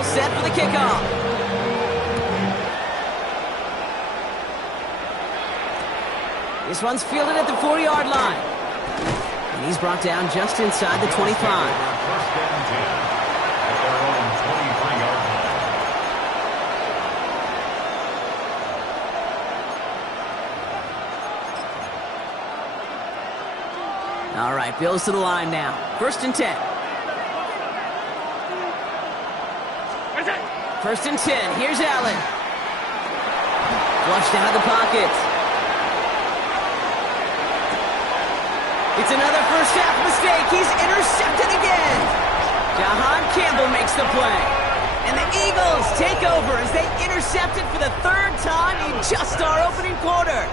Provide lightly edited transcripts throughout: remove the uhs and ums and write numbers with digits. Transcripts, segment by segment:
all set for the kickoff. This one's fielded at the 40-yard line. And he's brought down just inside the 25. First and 10 at their own 25-yard line. All right, Bills to the line now. First and 10. First and 10. Here's Allen. Flushed out of the pocket. It's another first half mistake. He's intercepted again. Jahan Campbell makes the play. And the Eagles take over as they intercept it for the third time in just our opening quarter.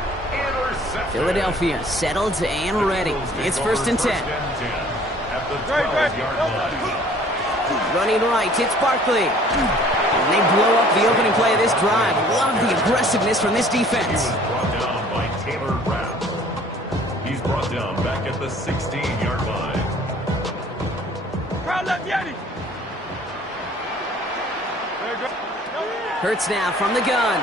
Philadelphia settled and ready. It's first and 10. At the 12-yard line. Running right, it's Barkley. And they blow up the opening play of this drive. Love the aggressiveness from this defense. He was brought down by Taylor Rapp. He's brought down back at the 16-yard line. Hurts now from the gun.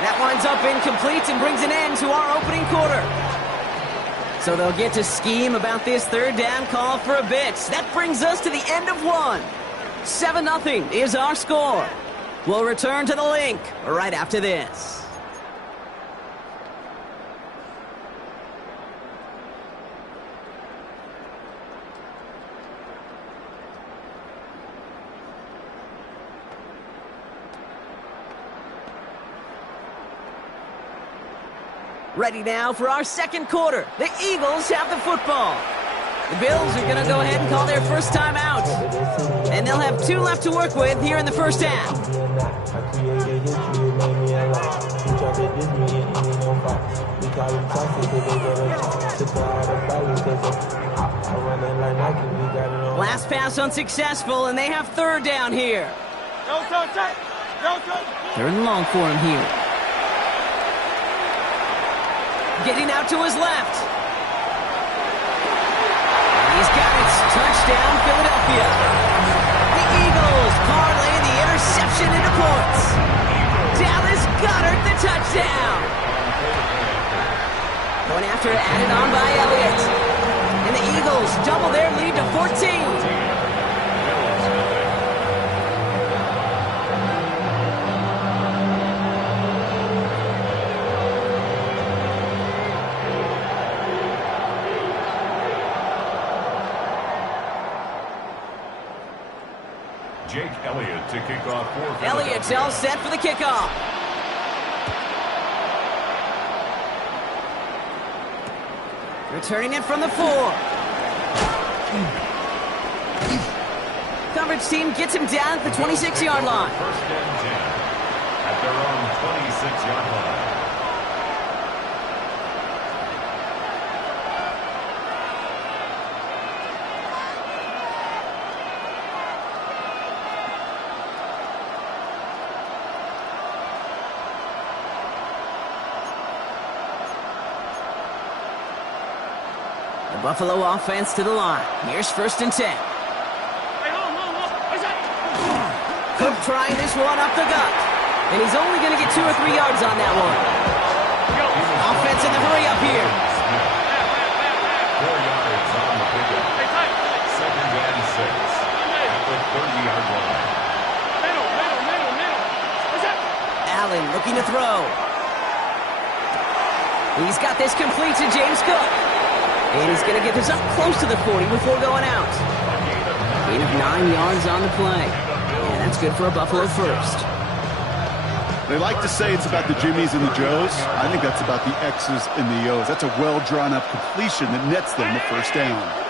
That winds up incomplete and brings an end to our opening quarter. So they'll get to scheme about this third down call for a bit. That brings us to the end of one. 7-0 is our score. We'll return to the link right after this. Ready now for our second quarter. The Eagles have the football. The Bills are going to go ahead and call their first time out. And they'll have 2 left to work with here in the first half. Last pass unsuccessful, and they have third down here. Third and long for him here. Getting out to his left. He's got it. Touchdown, Philadelphia. The Eagles parlay the interception into points. Dallas Goedert the touchdown. Going after it, added on by Elliott. And the Eagles double their lead to 14. Jake Elliott to kick off for Elliott's all set for the kickoff. Returning it from the 4. Coverage team gets him down at the 26-yard line. First and 10 at their own 26-yard line. The Buffalo offense to the line. Here's first and 10. Cook trying this one up the gut. And he's only going to get 2 or 3 yards on that one. Offense in the hurry up here. 4 yards on the pickup. Second and 6 at the 30-yard line. Allen looking to throw. He's got this complete to James Cook. And he's going to get this up close to the 40 before going out. Gain of 9 yards on the play. And that's good for a Buffalo first. They like to say it's about the Jimmies and the Joes. I think that's about the X's and the O's. That's a well-drawn-up completion that nets them the first down.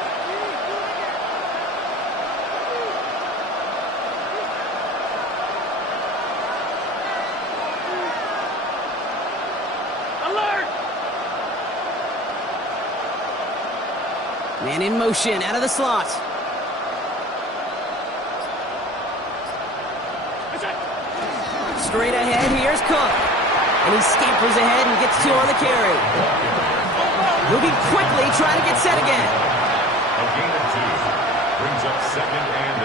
Man in motion, out of the slot. Straight ahead, here's Cook. And he scampers ahead and gets 2 on the carry. Moving quickly, trying to get set again. A gain of 2. Brings up 2nd and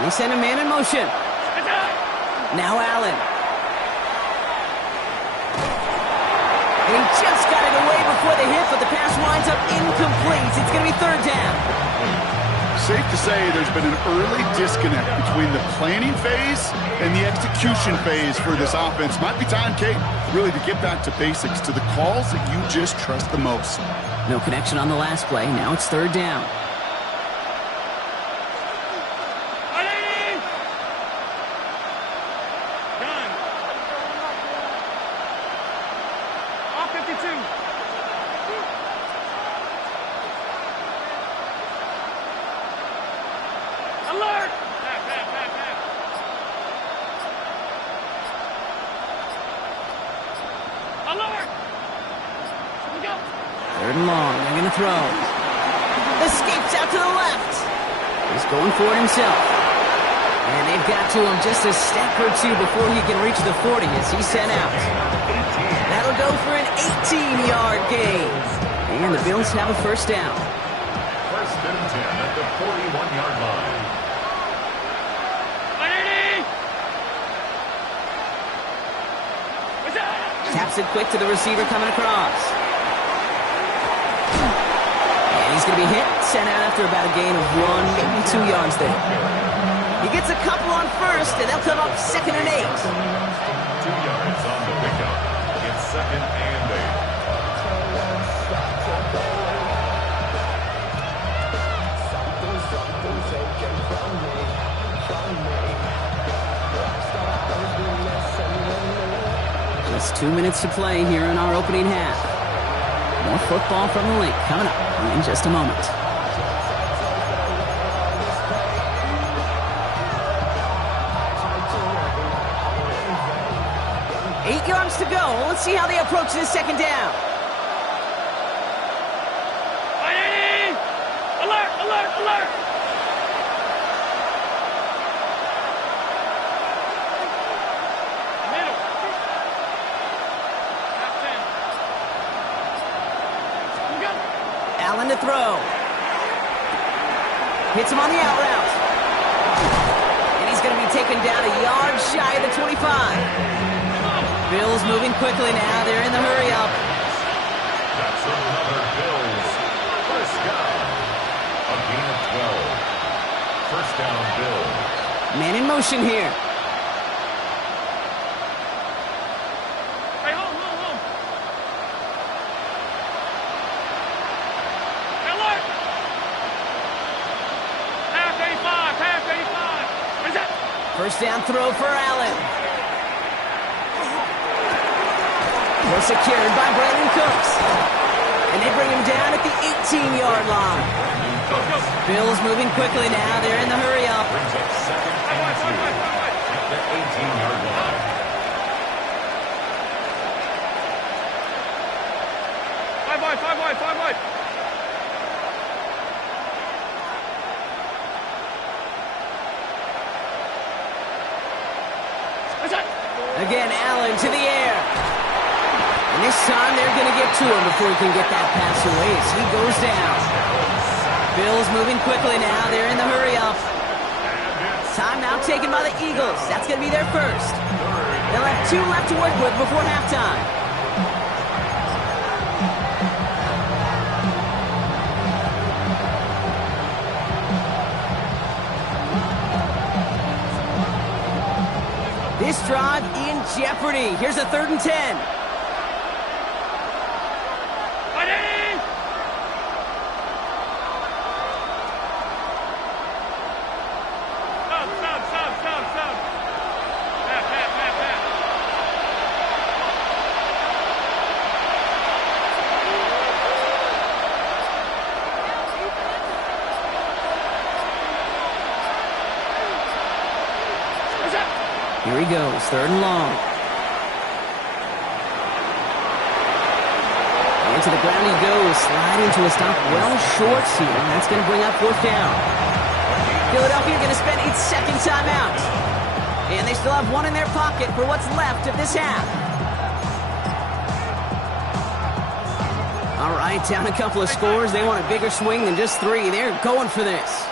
8. We send a man in motion. Now Allen. And he just got it away before the hit, but the pass winds up incomplete. It's going to be 3rd down. Safe to say there's been an early disconnect between the planning phase and the execution phase for this offense. Might be time, Kate, really to get back to basics, to the calls that you just trust the most. No connection on the last play. Now it's 3rd down. Third and long. They're going to throw. Escapes out to the left. He's going for it himself. And they've got to him just a step or two before he can reach the 40 as he's sent out. That'll go for an 18-yard gain. And the Bills have a 1st down. 1st and 10 at the 41-yard line. Taps it quick to the receiver coming across. And he's going to be hit, sent out after about a gain of 1, maybe 2 yards there. He gets a couple on 1st, and they'll come up 2nd and 8. 2 yards on the pickup. It's 2nd and 8. Just 2 minutes to play here in our opening half. More football from the link coming up in just a moment. Eight yards to go. Let's see how they approach this 2nd down. Alert! Alert! Alert! Allen to throw. Hits him on the out route. And he's going to be taken down a yard shy of the 25. Bills moving quickly now. They're in the hurry up. That's another Bills 1st down. A gain of 12. 1st down, Bills. Man in motion here. First down throw for Allen. Well secured by Brandon Cooks. And they bring him down at the 18-yard line. Bills moving quickly now. They're in the hurry up. Brings up 2nd and 2 at the 18-yard line. Five wide. Again, Allen to the air. And this time they're going to get to him before he can get that pass away as he goes down. Bills moving quickly now. They're in the hurry up. Timeout taken by the Eagles. That's going to be their first. They'll have 2 left to work with before halftime. This drive in jeopardy. Here's a 3rd and 10. Stop. Pat. Here he goes, 3rd and long. And to the ground he goes, sliding to a stop well short here. That's going to bring up 4th down. Philadelphia going to spend its 2nd timeout. And they still have 1 in their pocket for what's left of this half. All right, down a couple of scores. They want a bigger swing than just 3. They're going for this.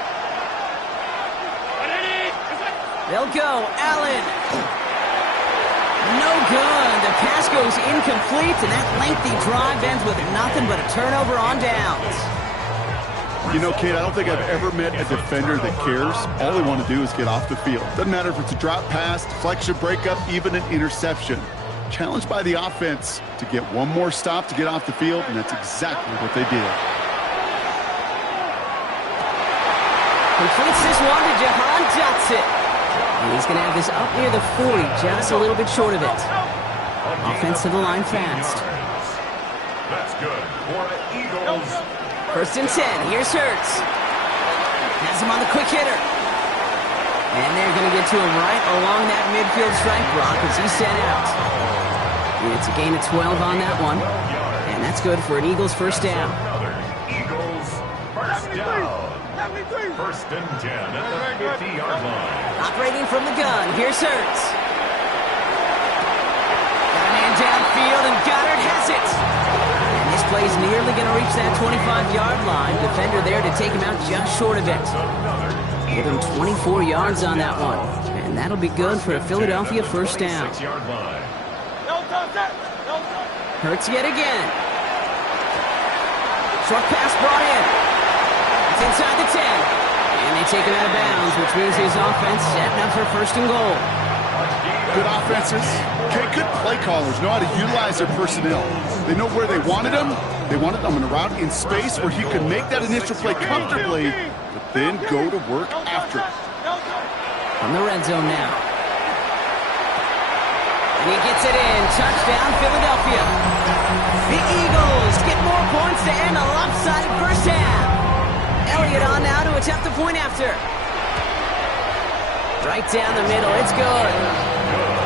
They'll go. Allen. No good. The pass goes incomplete, and that lengthy drive ends with nothing but a turnover on downs. You know, Kate, I don't think I've ever met a defender that cares. All they want to do is get off the field. Doesn't matter if it's a drop pass, deflection, breakup, even an interception. Challenged by the offense to get one more stop to get off the field, and that's exactly what they did. Completes this one to Jahan Dotson. And he's going to have this up near the 40, just a little bit short of it. Offense to the line fast. That's good for the Eagles. 1st and 10. Here's Hurts. Has him on the quick hitter. And they're going to get to him right along that midfield strike, Brock, as he's sent out. And it's a gain of 12 on that one. And that's good for an Eagles first down. Eagles first down. 1st and 10 at the 50-yard line. Operating from the gun. Here's Hurts. Got a man downfield, and Goddard has it. And this play's nearly going to reach that 25-yard line. Defender there to take him out just short of it. Give him 24 yards on that one. And that'll be good for a Philadelphia first down. Hurts yet again. Short pass brought in. It's inside the 10. And they take him out of bounds, which means his offense setting up for 1st and goal. Good offenses. Okay, good play callers know how to utilize their personnel. They know where they wanted him. They wanted him in a route in space where he could make that initial play comfortably, but then go to work after it. From the red zone now. And he gets it in. Touchdown, Philadelphia. The Eagles get more points to end a lopsided first half. Elliott on now to attempt the point after. Right down the middle. It's good.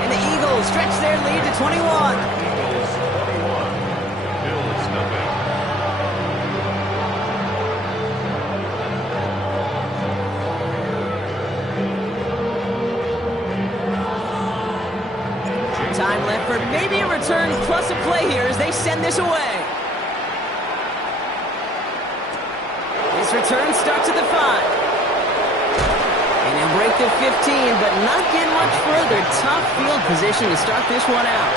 And the Eagles stretch their lead to 21. Bills nothing. Time left for maybe a return plus a play here as they send this away. This return starts at the 5. And he'll break the 15, but not get much further. Tough field position to start this one out.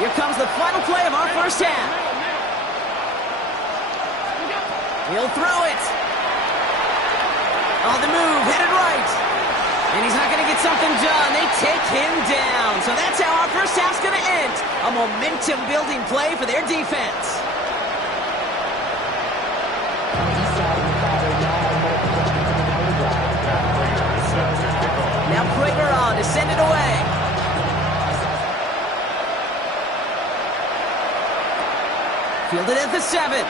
Here comes the final play of our first half. He'll throw it. On the move, headed right. And he's not going to get something done. They take him down. So that's how our first half's going to end. A momentum-building play for their defense. Now Prater on to send it away. Fielded at the 7.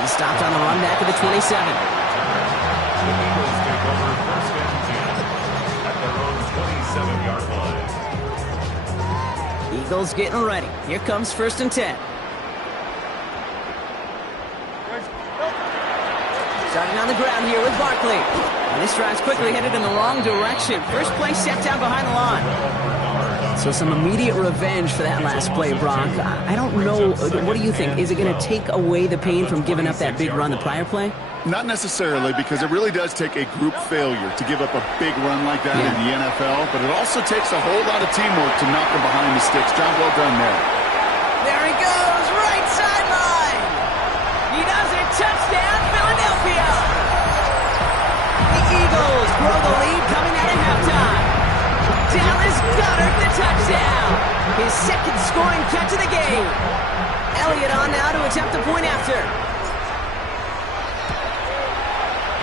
He's stopped on the run back at the 27. The Eagles take over 1st and 10 at their own 27-yard line. Eagles getting ready. Here comes 1st and 10. Starting on the ground here with Barkley. And this drive's quickly headed in the wrong direction. First play set down behind the line. So some immediate revenge for that last play, Brock. I don't know. What do you think? Is it going to take away the pain from giving up that big run the prior play? Not necessarily, because it really does take a group failure to give up a big run like that in the NFL, but it also takes a whole lot of teamwork to knock them behind the sticks. Job well done there. There he goes, right sideline. He does it, touchdown, Philadelphia. The Eagles grow the lead coming out of halftime. Dallas Goedert the touchdown. His second scoring catch of the game. Elliott on now to attempt the point after.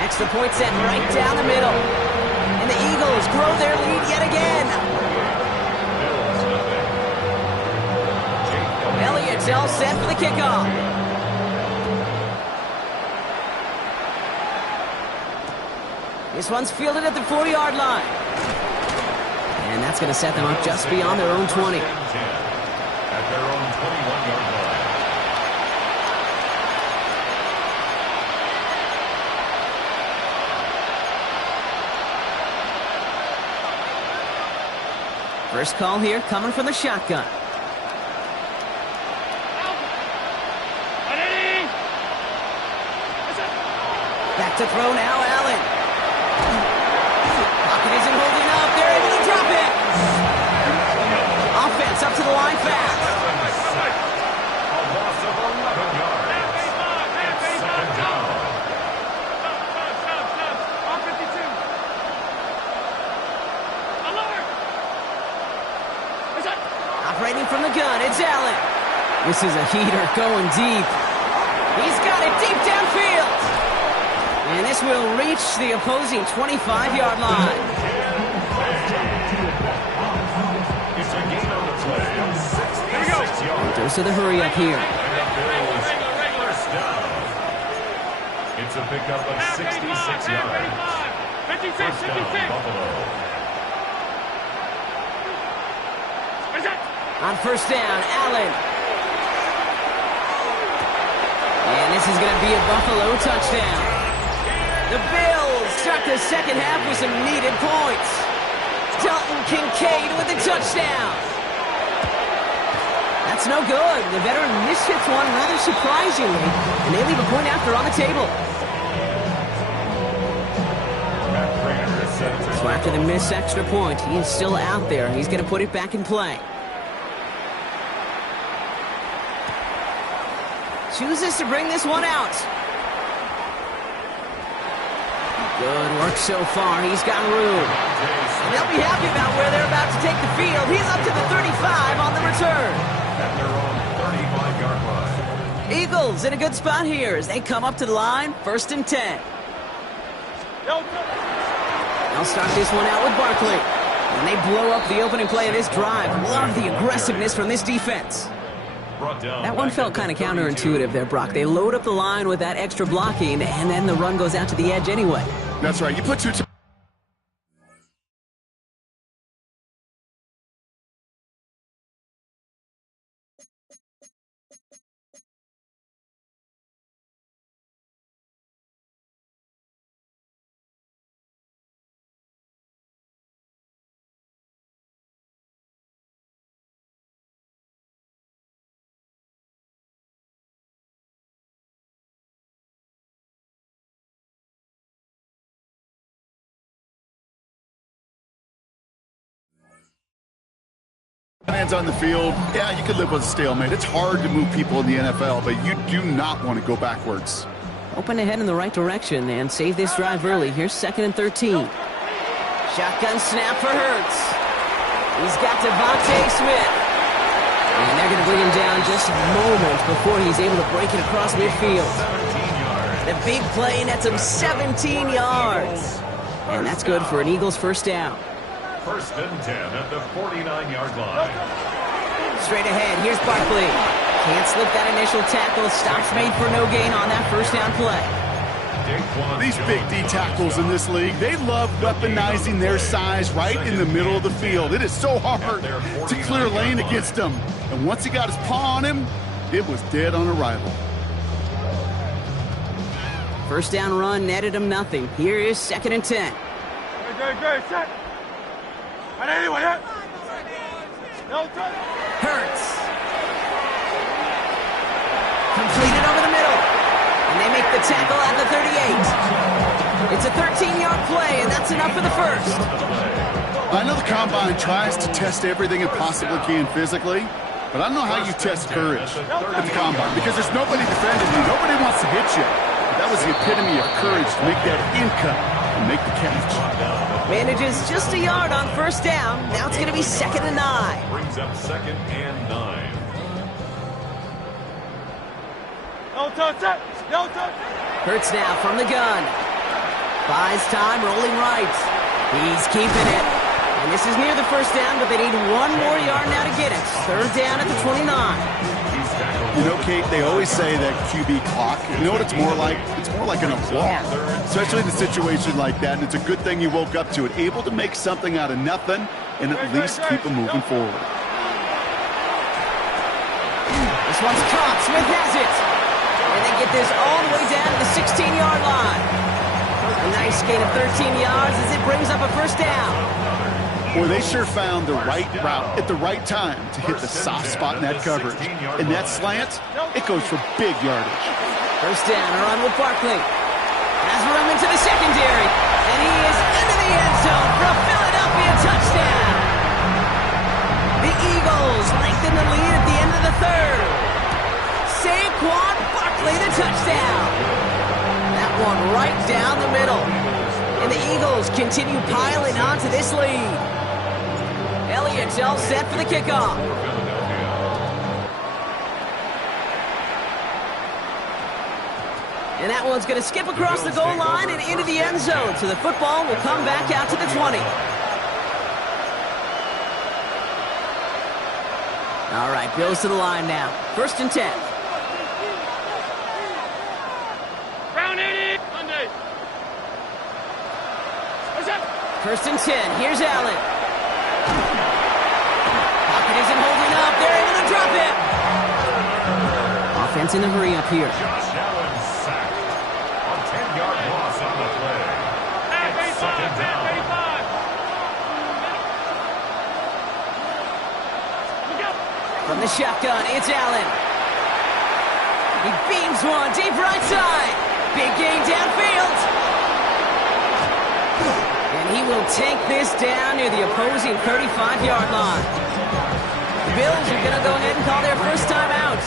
Extra point set right down the middle. And the Eagles grow their lead yet again. Elliott's all set for the kickoff. This one's fielded at the 40-yard line. And that's going to set them up just beyond their own 20. At their own 21-yard line. First call here coming from the shotgun. Back to throw now, Allen. Pocket isn't holding up. They're able to drop it. Offense up to the line fast. A loss of 11 yards. It's second down. On 52. Alert! Is that? Operating from the gun, it's Allen. This is a heater going deep. He's got it deep downfield. And this will reach the opposing 25-yard line. It's a gain on the play of 66 yards. Goes to the hurry up here. First down. It's a pickup of 66 yards. 56, First down, 56. Buffalo. Is that? On first down, Allen. And this is going to be a Buffalo touchdown. The Bills start the second half with some needed points. Dalton Kincaid with the touchdown. That's no good. The veteran mishits one rather surprisingly, and they leave a point after on the table. So after the missed extra point, he is still out there. He's going to put it back in play. Chooses to bring this one out. Good work so far. He's got room. And they'll be happy about where they're about to take the field. He's up to the 35 on the return. At their own 35-yard line. Eagles in a good spot here as they come up to the line, 1st and 10. They'll start this one out with Barkley. And they blow up the opening play of this drive. Love the aggressiveness from this defense. That one felt kind of counterintuitive there, Brock. They load up the line with that extra blocking, and then the run goes out to the edge anyway. That's right. You put two... Hands on the field, yeah, you could live with a stalemate. It's hard to move people in the NFL, but you do not want to go backwards. Open ahead in the right direction and save this drive early. Here's 2nd and 13. Shotgun snap for Hurts. He's got Devontae Smith. And they're going to bring him down just a moment before he's able to break it across midfield. The big play nets him 17 yards. And that's good for an Eagles first down. 1st and 10 at the 49-yard line. Straight ahead, here's Barkley. Can't slip that initial tackle. Stops made for no gain on that first down play. These big D tackles in this league, they love weaponizing their size right in the middle of the field. It is so hard to clear lane against them. And once he got his paw on him, it was dead on arrival. First down run netted him nothing. Here is 2nd and 10. Good, set. And anyway, Hurts. Completed over the middle. And they make the tackle at the 38. It's a 13-yard play, and that's enough for the first. I know the Combine tries to test everything it possibly can physically, but I don't know how you test courage at the Combine, because there's nobody defending you. Nobody wants to hit you. But that was the epitome of courage to make that in cut and make the catch. Manages just a yard on first down. Now it's going to be 2nd and 9. Brings up 2nd and 9. Hurts now from the gun. Buys time, rolling right. He's keeping it. And this is near the first down, but they need one more yard now to get it. 3rd down at the 29. You know, Kate, they always say that QB clock. You know what it's more like? It's more like an alarm, especially in a situation like that. And it's a good thing you woke up to it, able to make something out of nothing and at least keep them moving forward. This one's caught. Smith has it. And they get this all the way down to the 16-yard line. A nice gain of 13 yards as it brings up a first down. Well, they sure found the right route at the right time to hit the soft spot in that coverage. And that slant, it goes for big yardage. First down, run with Barkley. Has room into the secondary. And he is into the end zone for a Philadelphia touchdown. The Eagles lengthen the lead at the end of the third. Saquon Barkley, the touchdown. That one right down the middle. And the Eagles continue piling onto this lead. Elliott's all set for the kickoff. And that one's going to skip across the goal line and into the end zone. So the football will come back out to the 20. All right, Bills to the line now. First and 10. Round 80. Monday. What's up? First and 10. Here's Allen. Pocket isn't holding up. They're able to drop it. Offense in the hurry up here. Josh Allen sacked. A 10-yard loss on the play. It's second down. From the shotgun, it's Allen. He beams one deep right side. Big gain downfield. And he will take this down near the opposing 35-yard line. The Bills are going to go ahead and call their first time out.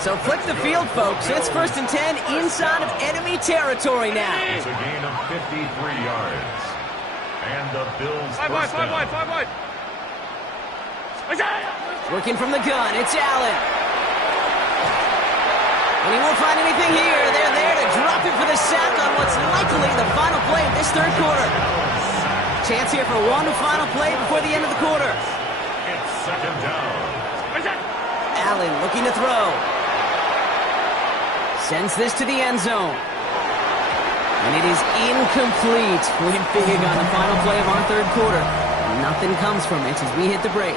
So flip the field, folks. It's first and 10 inside of enemy territory now. It's a gain of 53 yards. And the Bills first down. Five wide. Working from the gun, it's Allen. And he won't find anything here. They're there to drop him for the sack on what's likely the final play of this third quarter. Chance here for one final play before the end of the quarter. It's second down. Allen looking to throw. Sends this to the end zone. And it is incomplete. Went big on the final play of our third quarter. Nothing comes from it as we hit the break.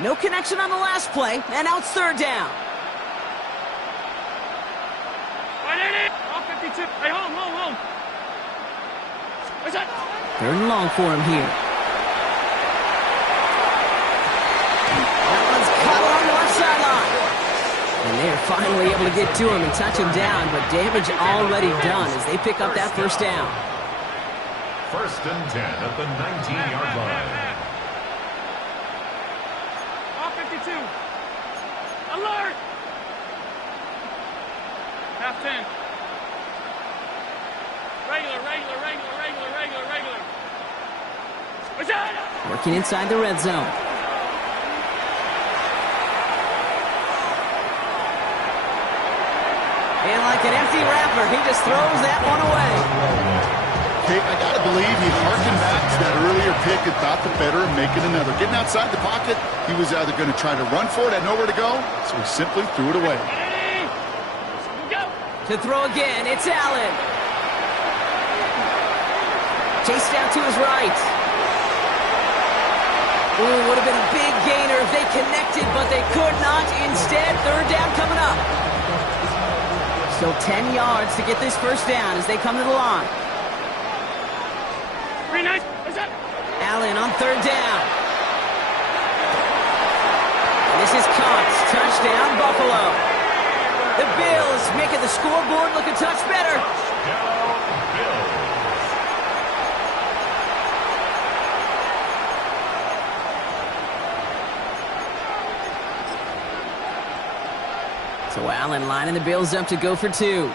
No connection on the last play, and now it's third down. All 52. Hey, home. What's that? Third and long for him here. That one's caught along the left sideline. And they're finally able to get to him and touch him down, but damage already done as they pick up that first down. First and 10 at the 19-yard line. 52. Alert! Half 10. Regular. What's that? Working inside the red zone. And like an empty wrapper, he just throws that one away. Okay, I got to believe he harkened back to that earlier pick and thought the better of making another. Getting outside the pocket, he was either going to try to run for it, had nowhere to go, so he simply threw it away. To throw again, it's Allen. Chased out to his right. Ooh, would have been a big gainer if they connected, but they could not. Instead, third down coming up. Still 10 yards to get this first down as they come to the line. Allen on third down. And this is caught. Touchdown, Buffalo. The Bills making the scoreboard look a touch better. So Allen lining the Bills up to go for two.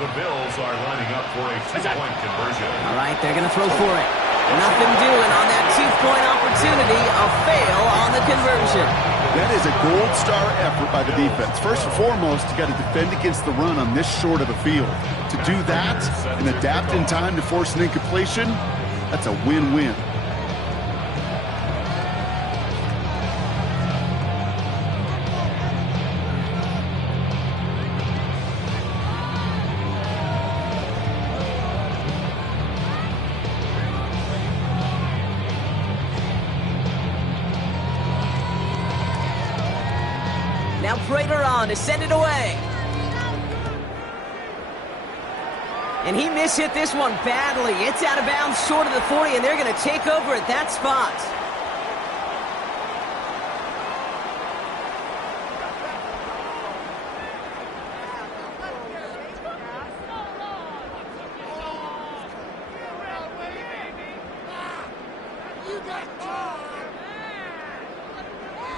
The Bills are lining up for a two-point conversion. All right, they're going to throw for it. Nothing doing on that two-point opportunity. A fail on the conversion. That is a gold star effort by the defense. First and foremost, you got to defend against the run on this short of a field. To do that and adapt in time to force an incompletion, that's a win-win. operator on to send it away. And he mishit this one badly. It's out of bounds short of the 40, and they're going to take over at that spot.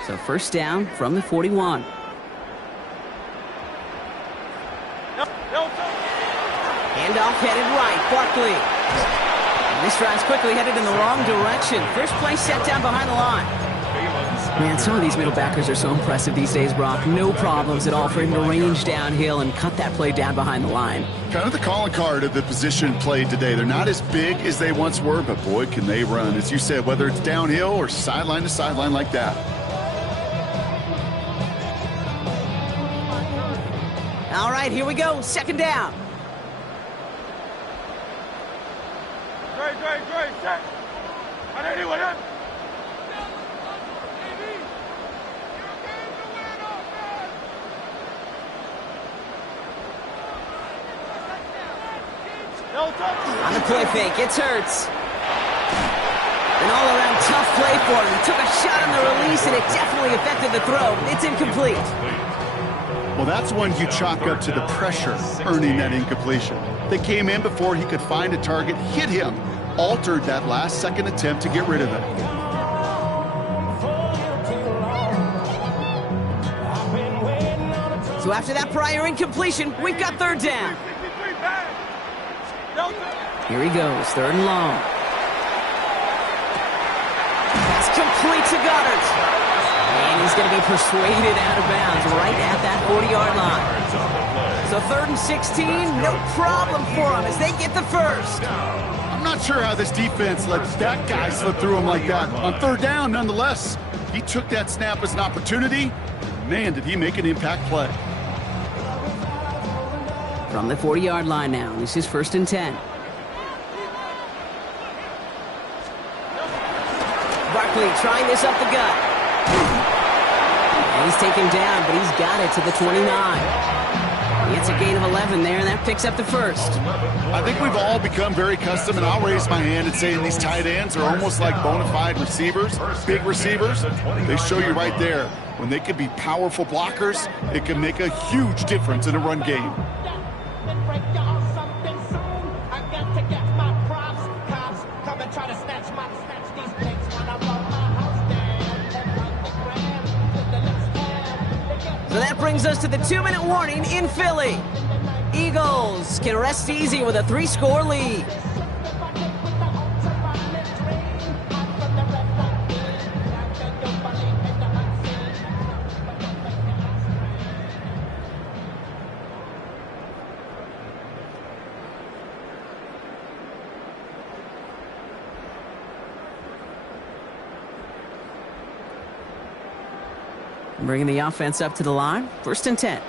So first down from the 41. Handoff headed right, Barkley. And this drive's quickly headed in the wrong direction. First play set down behind the line. Man, some of these middle backers are so impressive these days, Brock. No problems at all for him to range downhill and cut that play down behind the line. Kind of the calling card of the position played today. They're not as big as they once were, but boy, can they run. As you said, whether it's downhill or sideline to sideline like that. All right, here we go. Second down. Great, set. On anyone, huh? On the play fake, it's Hurts. An all-around tough play for him. He took a shot on the release, and it definitely affected the throw. It's incomplete. Well, that's one you chalk up to the pressure earning that incompletion. They came in before he could find a target, hit him, altered that last-second attempt to get rid of it. So after that prior incompletion, we've got third down. Here he goes, third and long. Pass complete to Goddard. And he's going to be persuaded out of bounds right at that 40-yard line. So third and 16, no problem for him as they get the first. I'm not sure how this defense lets that guy slip through him like that. On third down, nonetheless, he took that snap as an opportunity. Man, did he make an impact play. From the 40-yard line now, this is first and 10. Barkley trying this up the gut. And he's taken down, but he's got it to the 29. He gets a gain of 11 there, and that picks up the first. I think we've all become very accustomed, and I'll raise my hand and say these tight ends are almost like bona fide receivers, big receivers. They show you right there, when they can be powerful blockers, it can make a huge difference in a run game. So that brings us to the 2-minute warning in Philly. Eagles can rest easy with a 3-score lead. Bringing the offense up to the line. First and 10.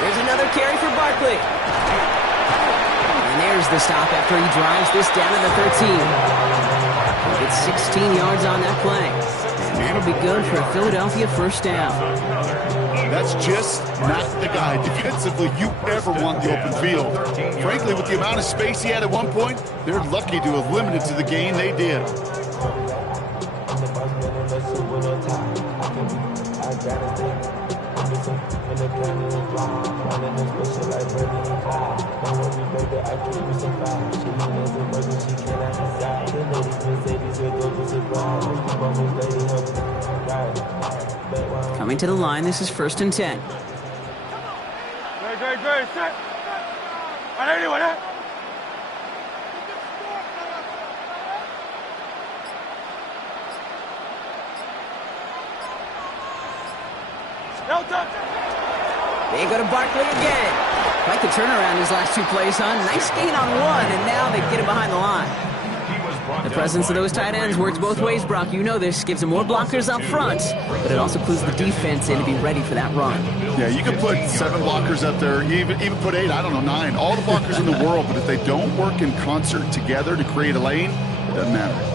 There's another carry for Barkley. And there's the stop after he drives this down to the 13. He gets 16 yards on that play. And that'll be good for a Philadelphia first down. That's just not the guy defensively you ever want in the open field. Frankly, with the amount of space he had at one point, they're lucky to have limited to the gain they did. Coming to the line, this is first and 10. Great, set. On anyone, huh? They go to Barkley again. Quite the turnaround his last 2 plays, huh? Nice gain on one, and now they get him behind the line. The presence of those tight ends works both ways, Brock. You know this. Gives them more blockers up front, but it also clues the defense in to be ready for that run. Yeah, you can put 7 blockers up there, even put 8, I don't know, 9. All the blockers in the world, but if they don't work in concert together to create a lane, it doesn't matter.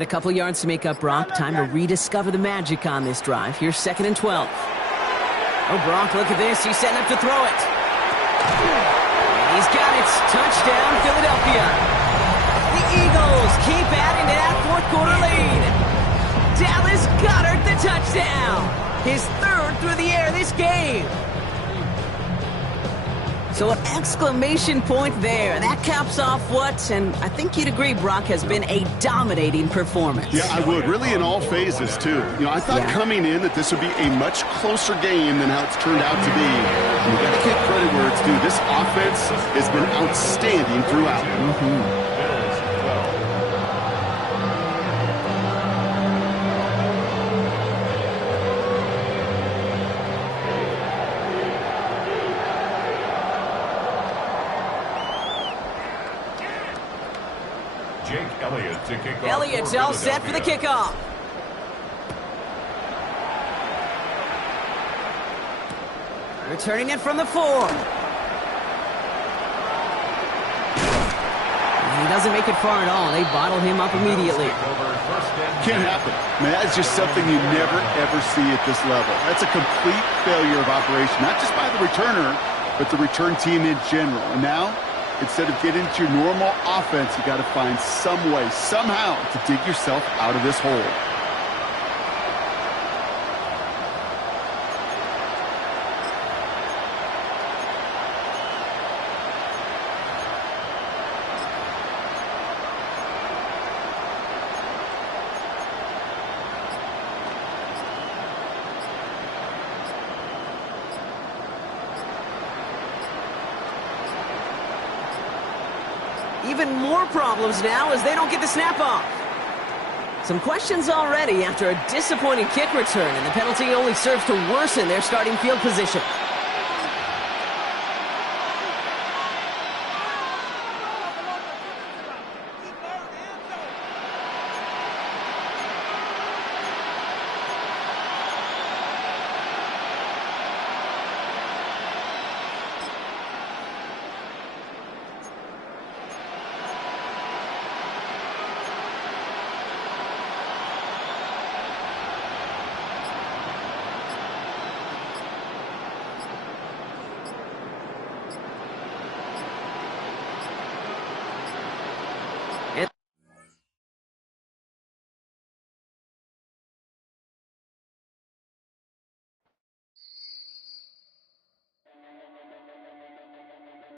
right, a couple yards to make up, Brock. Time to rediscover the magic on this drive. Here's 2nd and 12. Oh, Brock, look at this. He's setting up to throw it. And he's got it. Touchdown, Philadelphia. The Eagles keep adding to that fourth-quarter lead. Dallas Goedert the touchdown. His 3rd through the air this game. So an exclamation point there. That caps off what, and I think you'd agree, Brock, has been a dominating performance. Yeah, I would. Really in all phases, too. You know, I thought coming in that this would be a much closer game than how it's turned out to be. And you got to give credit where it's due. This offense has been outstanding throughout. Elliott's all set for the kickoff. Returning it from the 4. He doesn't make it far at all. They bottle him up immediately. Can't happen. I mean, that's just something you never, ever see at this level. That's a complete failure of operation, not just by the returner, but the return team in general. And now, instead of getting into your normal offense, you got to find some way, somehow, to dig yourself out of this hole. Even more problems now as they don't get the snap off. Some questions already after a disappointing kick return, and the penalty only serves to worsen their starting field position.